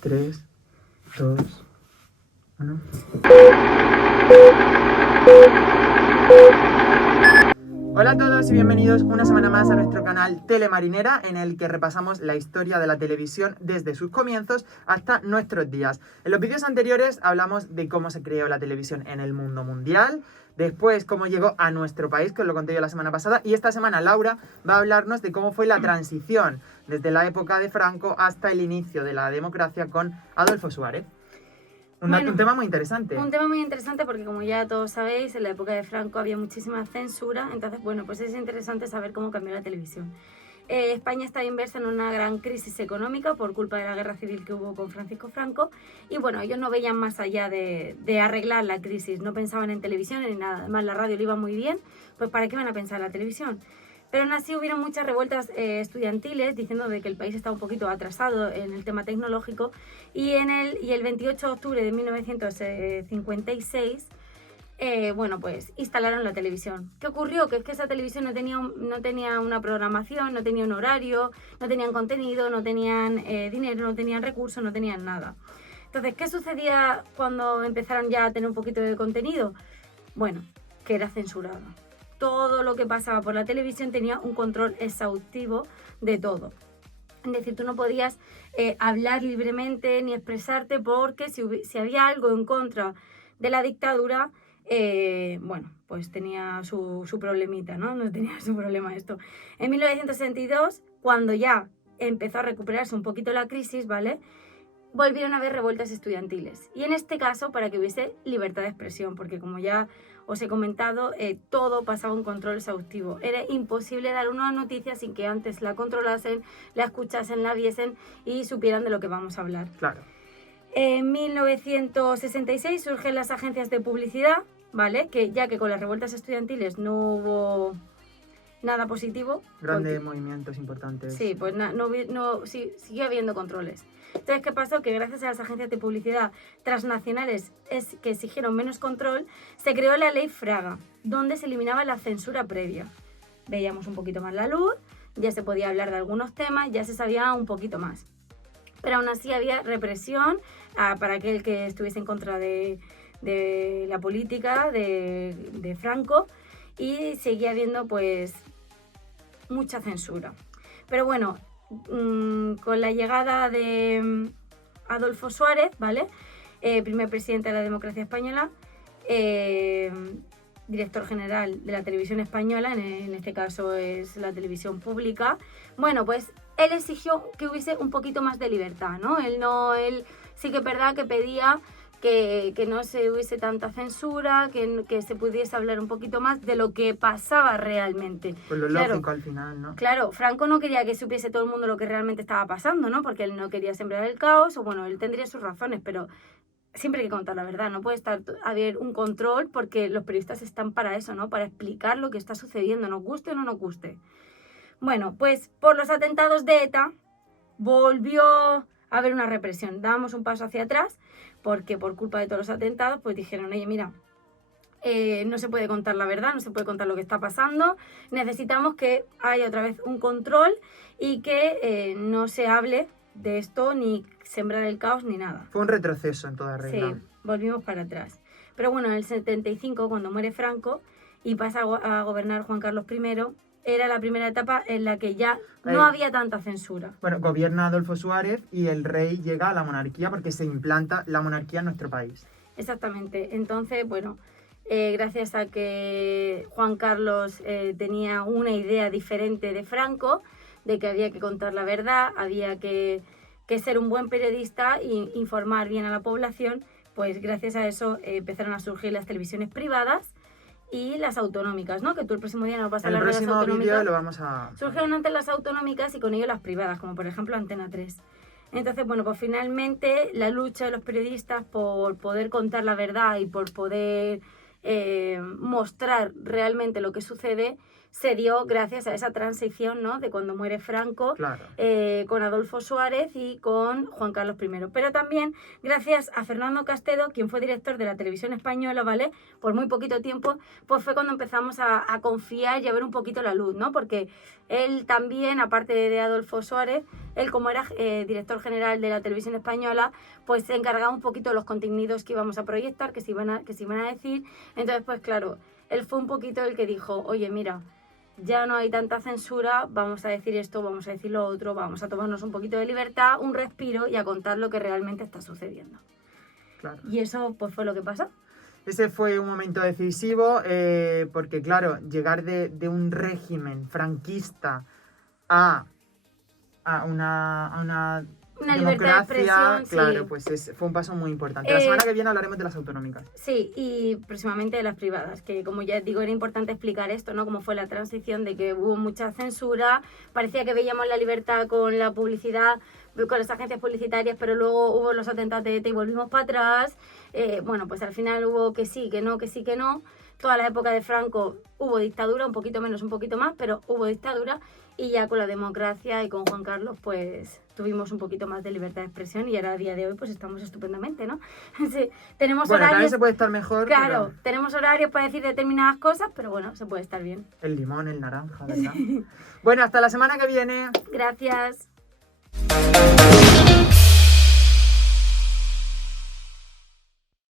3, 2, 1. Hola a todos y bienvenidos una semana más a nuestro canal Telemarinera, en el que repasamos la historia de la televisión desde sus comienzos hasta nuestros días. En los vídeos anteriores hablamos de cómo se creó la televisión en el mundo mundial, después cómo llegó a nuestro país, que os lo conté yo la semana pasada, y esta semana Laura va a hablarnos de cómo fue la transición desde la época de Franco hasta el inicio de la democracia con Adolfo Suárez. Un tema muy interesante. Un tema muy interesante porque, como ya todos sabéis, en la época de Franco había muchísima censura, entonces, bueno, pues es interesante saber cómo cambió la televisión. España estaba inmersa en una gran crisis económica por culpa de la guerra civil que hubo con Francisco Franco y, bueno, ellos no veían más allá de arreglar la crisis, no pensaban en televisión ni nada, además la radio le iba muy bien, pues ¿para qué van a pensar en la televisión? Pero aún así hubieron muchas revueltas estudiantiles diciendo de que el país estaba un poquito atrasado en el tema tecnológico y el 28 de octubre de 1956 bueno, pues instalaron la televisión. ¿Qué ocurrió? Que es que esa televisión no tenía una programación, no tenía un horario, no tenían contenido, no tenían dinero, no tenían recursos, no tenían nada. Entonces, ¿qué sucedía cuando empezaron ya a tener un poquito de contenido? Bueno, que era censurado. Todo lo que pasaba por la televisión tenía un control exhaustivo de todo. Es decir, tú no podías hablar libremente ni expresarte porque si había algo en contra de la dictadura, bueno, pues tenía su problemita, ¿no? No tenía su problema esto. En 1962, cuando ya empezó a recuperarse un poquito la crisis, ¿vale?, volvieron a haber revueltas estudiantiles. Y en este caso, para que hubiese libertad de expresión, porque como ya os he comentado, todo pasaba un control exhaustivo. Era imposible dar una noticia sin que antes la controlasen, la escuchasen, la viesen y supieran de lo que vamos a hablar. Claro. En 1966 surgen las agencias de publicidad, ¿vale? Que ya que con las revueltas estudiantiles no hubo nada positivo. Grandes movimientos importantes. Sí, pues siguió habiendo controles. Entonces, ¿qué pasó? Que gracias a las agencias de publicidad transnacionales que exigieron menos control, se creó la ley Fraga, donde se eliminaba la censura previa. Veíamos un poquito más la luz, ya se podía hablar de algunos temas, ya se sabía un poquito más. Pero aún así había represión para aquel que estuviese en contra de la política de Franco y seguía habiendo pues mucha censura. Pero bueno, con la llegada de Adolfo Suárez, ¿vale?, primer presidente de la democracia española, director general de la televisión española, en este caso es la televisión pública, bueno, pues él exigió que hubiese un poquito más de libertad, ¿no? Él sí que es verdad que pedía que no se hubiese tanta censura, que se pudiese hablar un poquito más de lo que pasaba realmente. Pues lo lógico al final, ¿no? Claro, Franco no quería que supiese todo el mundo lo que realmente estaba pasando, ¿no? Porque él no quería sembrar el caos, o bueno, él tendría sus razones, pero siempre hay que contar la verdad, no puede haber un control porque los periodistas están para eso, ¿no? Para explicar lo que está sucediendo, nos guste o no nos guste. Bueno, pues por los atentados de ETA volvió a haber una represión. Dábamos un paso hacia atrás porque por culpa de todos los atentados pues dijeron, oye, mira, no se puede contar la verdad, no se puede contar lo que está pasando, necesitamos que haya otra vez un control y que no se hable de esto ni sembrar el caos ni nada. Fue un retroceso en toda regla. Sí, volvimos para atrás. Pero bueno, en el 75, cuando muere Franco y pasa a gobernar Juan Carlos I, era la primera etapa en la que ya no había tanta censura. Bueno, gobierna Adolfo Suárez y el rey llega a la monarquía porque se implanta la monarquía en nuestro país. Exactamente. Entonces, bueno, gracias a que Juan Carlos tenía una idea diferente de Franco, de que había que contar la verdad, había que ser un buen periodista e informar bien a la población, pues gracias a eso empezaron a surgir las televisiones privadas y las autonómicas, ¿no? Que tú el próximo día nos vas a hablar de las autonómicas. El próximo vídeo lo vamos a... Surgieron antes las autonómicas y con ello las privadas, como por ejemplo Antena 3. Entonces, bueno, pues finalmente la lucha de los periodistas por poder contar la verdad y por poder mostrar realmente lo que sucede se dio gracias a esa transición, ¿no? De cuando muere Franco, Claro. con Adolfo Suárez y con Juan Carlos I. Pero también gracias a Fernando Castedo, quien fue director de la televisión española, ¿vale? Por muy poquito tiempo, pues fue cuando empezamos a confiar y a ver un poquito la luz, ¿no? Porque él también, aparte de Adolfo Suárez, él como era director general de la televisión española, pues se encargaba un poquito de los contenidos que íbamos a proyectar, que se iban a decir. Entonces, pues claro, él fue un poquito el que dijo, oye, mira, ya no hay tanta censura, vamos a decir esto, vamos a decir lo otro, vamos a tomarnos un poquito de libertad, un respiro y a contar lo que realmente está sucediendo. Claro. Y eso pues fue lo que pasó. Ese fue un momento decisivo porque, claro, llegar de un régimen franquista a una libertad de democracia, expresión, claro, sí. pues fue un paso muy importante. La semana que viene hablaremos de las autonómicas. Sí, y próximamente de las privadas, que como ya digo, era importante explicar esto, ¿no? Cómo fue la transición de que hubo mucha censura, parecía que veíamos la libertad con la publicidad, con las agencias publicitarias, pero luego hubo los atentados de ETA y volvimos para atrás. Bueno, pues al final hubo que sí, que no, que sí, que no. Toda la época de Franco hubo dictadura, un poquito menos, un poquito más, pero hubo dictadura. Y ya con la democracia y con Juan Carlos, pues tuvimos un poquito más de libertad de expresión y ahora a día de hoy pues estamos estupendamente, ¿no? Sí, tenemos Bueno, también horarios, se puede estar mejor, claro, pero tenemos horarios para decir determinadas cosas, pero bueno, se puede estar bien. el limón, el naranja, ¿verdad? Bueno, hasta la semana que viene. Gracias.